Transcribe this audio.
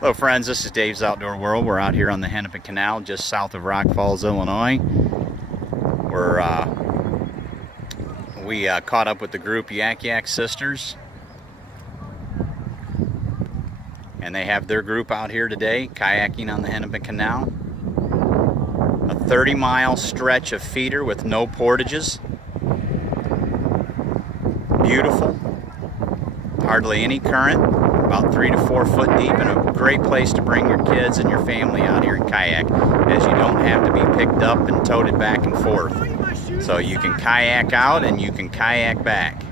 Hello friends, this is Dave's Outdoor World. We're out here on the Hennepin Canal just south of Rock Falls, Illinois. We caught up with the group Yak Yak Sisters, and they have their group out here today kayaking on the Hennepin Canal. A 30-mile stretch of feeder with no portages. Beautiful. Hardly any current. About 3 to 4 foot deep, and a great place to bring your kids and your family out here and kayak, as you don't have to be picked up and toted back and forth. So you can kayak out and you can kayak back.